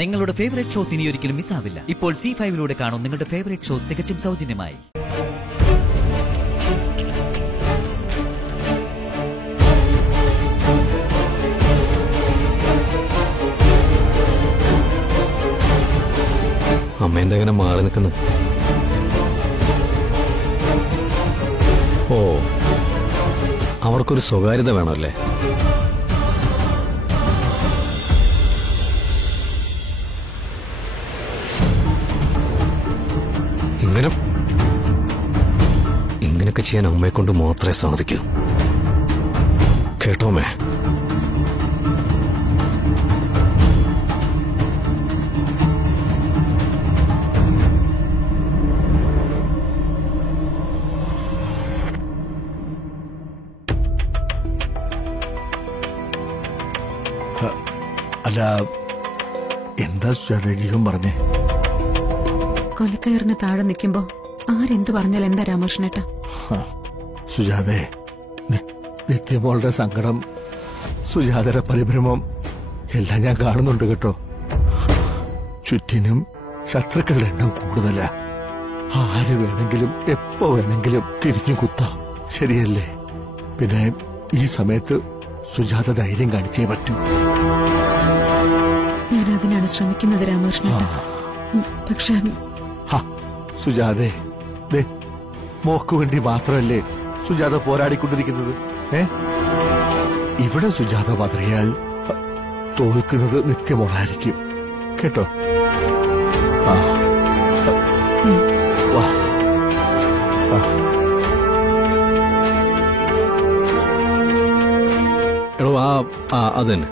നിങ്ങളുടെ favourite shows ഇനി ഒരിക്കലും മിസ്സാവില്ല. ഇപ്പോൾ C5 കാണും നിങ്ങളുടെ ഫേവറേറ്റ് ഷോസ് തികച്ചും സൗജന്യമായി. അമ്മ എന്തെങ്ങനെ മാറി നിൽക്കുന്നു? ഓ, അവർക്കൊരു സ്വകാര്യത വേണമല്ലേ? ഇങ്ങനെയൊക്കെ ചെയ്യാൻ അമ്മയെ കൊണ്ട് മാത്രമേ സാധിക്കൂ. കേട്ടോ അമ്മേ? അല്ല, എന്താ സുജാതജീവൻ പറഞ്ഞേ? കൊലക്കയറിന് താഴെ നിൽക്കുമ്പോ ആരെന്ത് പറഞ്ഞാൽ എന്താ രാമകൃഷ്ണേട്ടാ? സുജാതെ, നിത്യമോളുടെ സങ്കടം, സുജാതയുടെ പരിഭ്രമം എല്ലാം ഞാൻ കാണുന്നുണ്ട് കേട്ടോ. ചുറ്റിനും ശത്രുക്കളുടെ എണ്ണം കൂടുതലാ. ആര് വേണമെങ്കിലും എപ്പോ വേണമെങ്കിലും തിരിഞ്ഞു കുത്താം, ശരിയല്ലേ? പിന്നെ ഈ സമയത്ത് സുജാത ധൈര്യം കാണിച്ചേ പറ്റൂ. ഞാൻ അതിനാണ് ശ്രമിക്കുന്നത് രാമകൃഷ്ണേട്ടാ. പക്ഷേ സുജാതെ, മോക്ക് വേണ്ടി മാത്രമല്ലേ സുജാത പോരാടിക്കൊണ്ടിരിക്കുന്നത്? ഇവിടെ സുജാത പതറിയാൽ തോൽക്കുന്നത് നിത്യമോളായിരിക്കും കേട്ടോ. എടോ, അത് തന്നെ.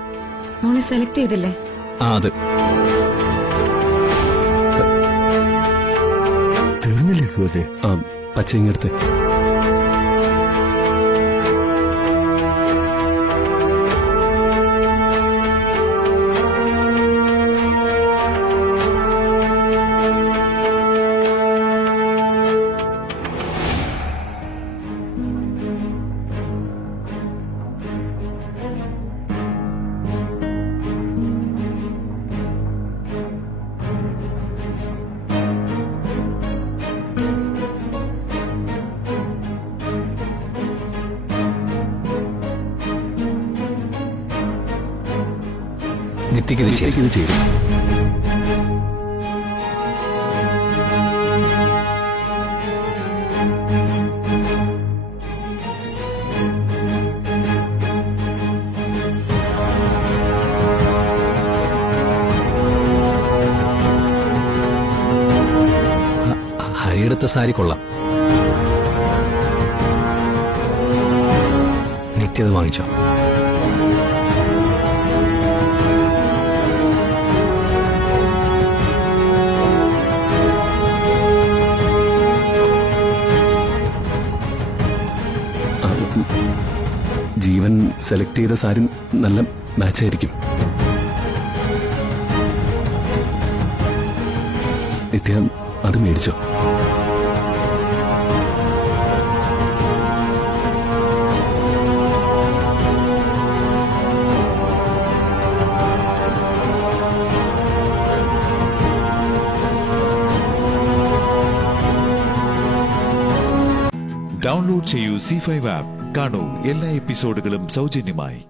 മോളെ സെലക്ട് ചെയ്തില്ലേ? അത് തീർന്നില്ല ഇതുവരെ. പച്ച ഇങ്ങടുത്ത്. നിത്യക്കിത് ചെയ്തു. ഹരിയെടുത്ത സാരി കൊള്ളാം. നിത്യത് വാങ്ങിച്ചോ? ജീവൻ സെലക്ട് ചെയ്ത സാരി നല്ല മാച്ചായിരിക്കും. നിത്യ അത് മേടിച്ചോ? ഡൗൺലോഡ് ചെയ്യൂ C5 ആപ്പ്. കാണൂ എല്ലാ എപ്പിസോഡുകളും സൗജന്യമായി.